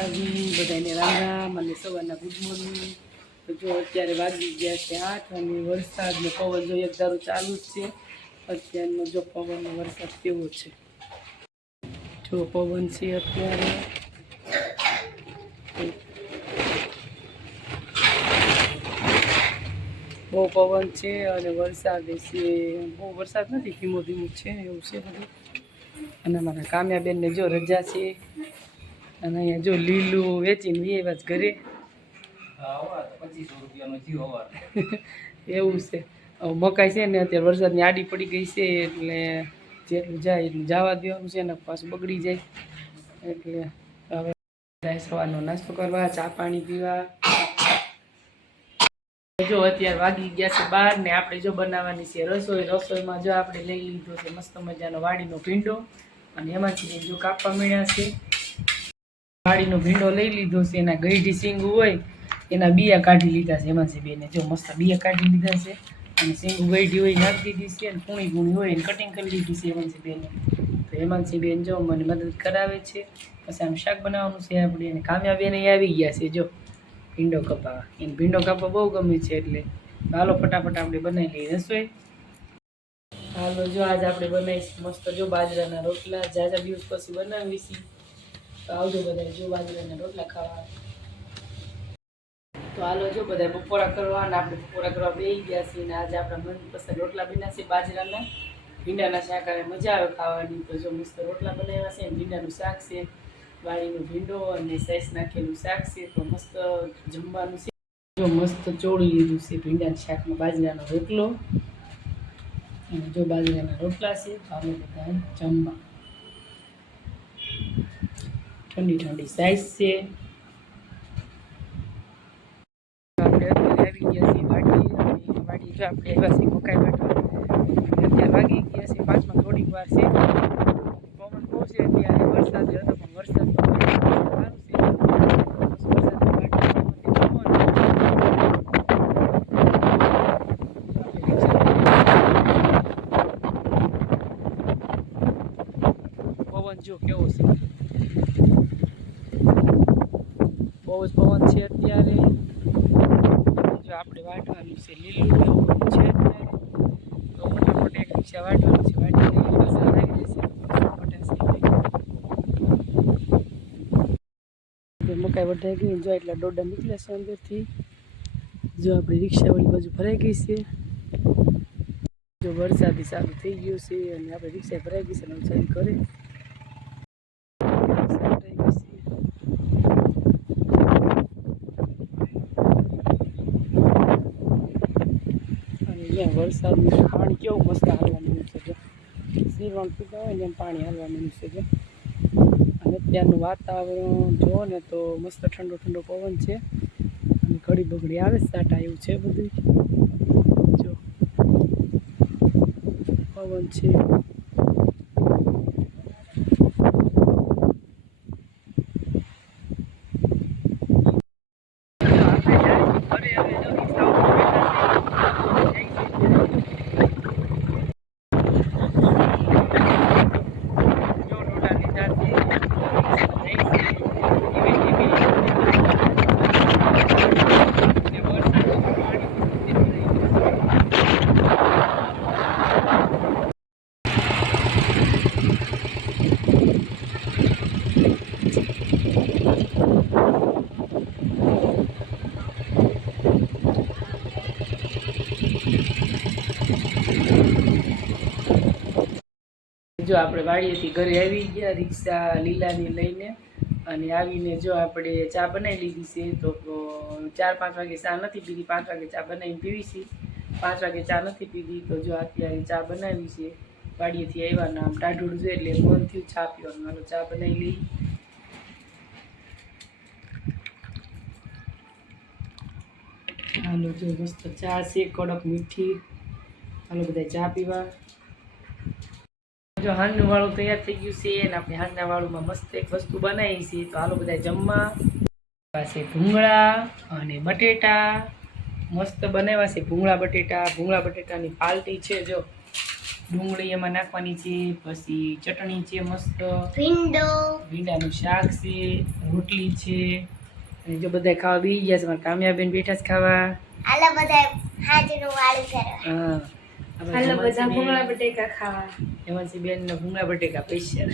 માતાજી, બધાને રામ રામ અને સવારના ગુડ મોર્નિંગ। તો જો અત્યારે વાગી ગયા છે 8 અને વરસાદ ને પવન જો એક ધારો ચાલુ જ છે। અત્યારનો જો પવનનો વરસાદ કેવો છે, જો પવન છે અત્યારે બહુ પવન છે અને વરસાદ છે, બહુ વરસાદ નથી, ધીમો ધીમો છે એવું છે બધું। અને મારા કામ્યાબેનને જો રજા છે અને અહીંયા જો લીલું વેચીને એવા જ ઘરે એવું છે। મકાઈ છે ને અત્યારે વરસાદની આડી પડી ગઈ છે એટલે જેટલું જાય એટલું જવા દેવાનું છે ને પાછું બગડી જાય એટલે હવે સવારનો નાસ્તો કરવા, ચા પાણી પીવા। જો અત્યારે વાગી ગયા છે 12 ને આપણે જો બનાવવાની છે રસોઈ। રસોઈમાં જો આપણે લઈ લીધો છે મસ્ત મજાનો વાડીનો ભીંડો અને એમાંથી જો કાપવા મળ્યા છે। વાડીનો ભીંડો લઈ લીધો છે, એના ગઈઢી સિંગું હોય એના બિયા કાઢી લીધા છે હેમાંસી બેને, જો મસ્ત બિયા કાઢી લીધા છે અને સિંગું ગઈઢી હોય નાખી દીધી છે અને પૂણી પૂણી હોય એને કટિંગ કરી લીધી છે હેમાંસી બેને। તો હેમાંસી બેન જો મને મદદ કરાવે છે। પછી આમ શાક બનાવવાનું છે આપણે અને કામ્યા બેન અહીં આવી ગયા છે જો ભીંડો કપાવા। એને ભીંડો કાપવા બહુ ગમે છે એટલે હાલો ફટાફટ આપણે બનાવી લઈએ રસોઈ। હાલો જો આજ આપણે બનાવીશું મસ્ત જો બાજરાના રોટલા, જાજા દિવસ પછી બનાવીશું। તો આવજો બધા જો બાજરાના રોટલા ખાવા। તો હાલો જો બધા બપોરા કરવા અને આપણે બપોરા કરવા બેસી ગયા છીએ ને આજે આપણા મનપસંદ રોટલા બન્યા છે બાજરાના ભીંડાના શાક। આવે મજા આવે ખાવાની। તો જો મસ્ત રોટલા બનાવ્યા છે, ભીંડાનું શાક છે, વાળીનો ભીંડો અને સાઈસ નાખેલું શાક છે। તો મસ્ત જમવાનું છે, જો મસ્ત ચોળી લીધું છે ભીંડાના શાકમાં બાજરાનો રોટલો અને જો બાજરાના રોટલા છે। તો આપણે બધા જમવા, ઠંડી ઠંડી સાઈસ છે। આપણે અત્યારે આવી ગયા છીએ વાડી અને વાડી જો આપણે આવ્યા છીએ મકાઈ વાટવા અને અત્યારે વાગી ગયા છે 5માં થોડીક વાર છે। પવન બહુ છે ત્યારે વરસાદ હતો પણ વરસાદ સારું છે। પવન જો કેવો છે, બહુ જ પવન છે અત્યારે। જો આપણે વાટવાનું છે લીલું છે અત્યારે તો ફટાફટ એક રિક્ષા વાટવાનું છે, વાટી વરસાદ આવી જશે તો મકાઈ વઢાઈ ગઈ જો એટલા ડોડા નીકળ્યા છે અંદરથી। જો આપણી રિક્ષા ઓલી બાજુ ભરાઈ ગઈ છે, જો વરસાદી ચાલુ થઈ ગયો છે અને આપણે રિક્ષા ભરાઈ ગઈ છે અને ચાલુ કરે વરસાદનું પાણી કેવું મસ્ત હાલવા મળ્યું છે, જો સીવણ પીતા હોય ને એમ પાણી હાલવા મળ્યું છે જો। અને અત્યારનું વાતાવરણ જુઓ ને તો મસ્ત ઠંડો ઠંડો પવન છે અને ઘડી બગડી આવે સાટા એવું છે બધું જો પવન છે। જો આપણે વાડીએથી ઘરે આવી ગયા રિક્ષા લીલાની લઈને અને આવીને જો આપણે ચા બનાવી લીધી છે। તો 4-5 વાગે ચા નથી પીધી, 5 વાગે ચા બનાવીને પીવી છે। 5 વાગે ચા નથી પીધી તો જો અત્યારે ચા બનાવી છે વાડીએથી આવ્યા ને આમ ટાઢું જોઈએ એટલે મન થયું ચા પીવાનું, હાલો ચા બનાવી લઈ। હાલો જો મસ્ત ચા છે કડક મીઠી, હાલો બધા ચા પીવા। જો હાંજનું વાળું તૈયાર થઈ ગયું છે અને આપણે હાંજના વાળુંમાં મસ્ત એક વસ્તુ બનાવી છે તો હાલો બધા જમવા। છે ભૂંગળા અને બટેટા મસ્ત બનાવ્યા છે, ભૂંગળા બટેટાની પાલટી છે જો ડુંગળી એમાં નાખવાની છે, પછી ચટણી છે મસ્ત, ભીંડો, ભીંડાનું શાક છે, રોટલી છે, અને જો બધા ખાવા બેસી ગયા છે. મારા કામયાબેન બેઠા છે ખાવા. આલા બધા હાજનું વાળું કરવા. હા આલા બધા ભૂંગળા બટેકા ખાવા. હેમાંસી બેન ને ભૂંગળા બટેકા સ્પેશિયલ.